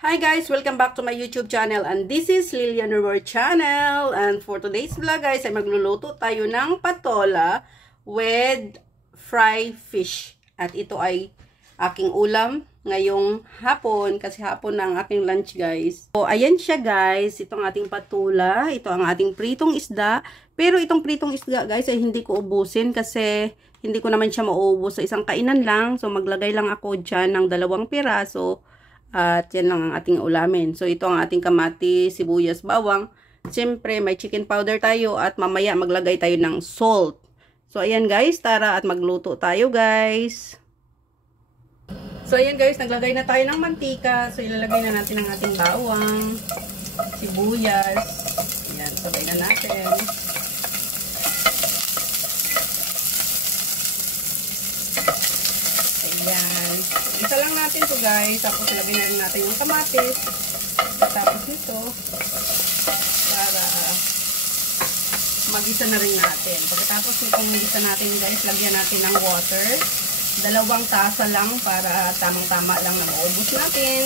Hi guys! Welcome back to my YouTube channel and this is Lilian Reward Channel, and for today's vlog guys ay magluluto tayo ng patola with fried fish, at ito ay aking ulam ngayong hapon kasi hapon na ang aking lunch guys. So ayan siya guys, itong ating patola, ito ang ating pritong isda, pero itong pritong isda guys ay hindi ko ubusin kasi hindi ko naman siya maubos sa isang kainan lang, so maglagay lang ako dyan ng 2 piraso. At yan lang ang ating ulamin. So ito ang ating kamatis, sibuyas, bawang. Siyempre may chicken powder tayo at mamaya maglagay tayo ng salt. So ayan guys, tara at magluto tayo guys. So ayan guys, naglagay na tayo ng mantika. So ilalagay na natin ang ating bawang, sibuyas. Ayan, sabay na natin. Ayan. Isa lang natin to guys. Tapos ilagay na rin natin yung kamatis. Tapos nito. Para mag-isa na rin natin. Pagkatapos nitong mag-isa natin guys, lagyan natin ng water. 2 tasa lang para tamang-tama lang na maubos natin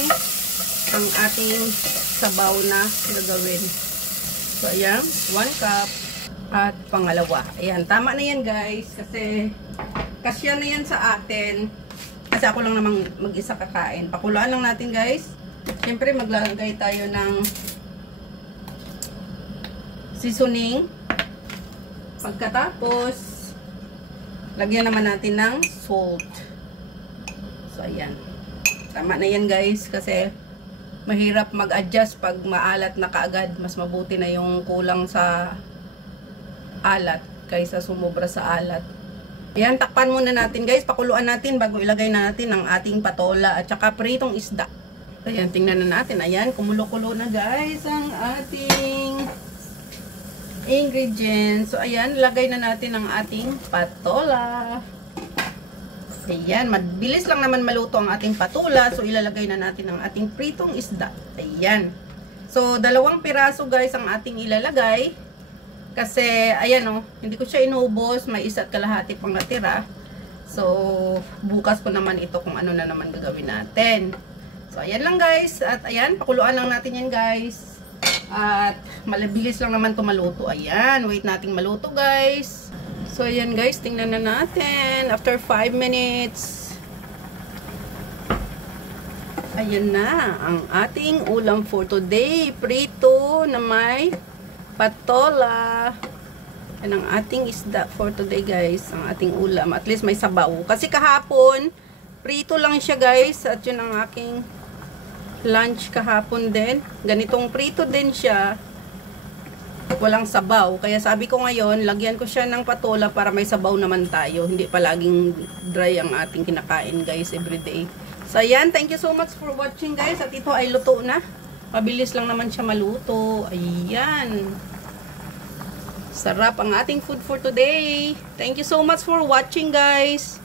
ang ating sabaw na gagawin. So ayan, 1 cup. At pangalawa. Ayan, tama na yan guys. Kasi kasya na yan sa atin. Kasi ako lang namang mag-isa kakain. Pakuluan lang natin guys. Siyempre maglagay tayo ng seasoning. Pagkatapos, lagyan naman natin ng salt. So ayan. Tama na yan guys. Kasi mahirap mag-adjust pag maalat na kaagad. Mas mabuti na yung kulang sa alat kaysa sumobra sa alat. Ayan, takpan muna natin guys. Pakuluan natin bago ilagay na natin ang ating patola at saka pritong isda. Ayan, tingnan na natin. Ayan, kumulo-kulo na guys ang ating ingredients. So ayan, lagay na natin ang ating patola. Ayan, mabilis lang naman maluto ang ating patola. So ilalagay na natin ang ating pritong isda. Ayan. So 2 piraso guys ang ating ilalagay. Kasi, ayan o, hindi ko siya inubos. May 1 at kalahati pang natira. So, bukas ko naman ito kung ano na naman gagawin natin. So, ayan lang guys. At ayan, pakuluan lang natin yan guys. At malabilis lang naman ito maluto. Ayan, wait nating maluto guys. So, ayan guys, tingnan na natin. After 5 minutes. Ayan na, ang ating ulam for today. Prito na may patola. Yan ang ating isda for today guys. Ang ating ulam. At least may sabaw. Kasi kahapon, prito lang siya guys. At yun ang aking lunch kahapon din. Ganitong prito din siya. Walang sabaw. Kaya sabi ko ngayon, lagyan ko siya ng patola para may sabaw naman tayo. Hindi palaging dry ang ating kinakain guys everyday. So ayan, thank you so much for watching guys. At ito ay luto na. Mabilis lang naman siya maluto. Ayan. Sarap ang ating food for today. Thank you so much for watching guys.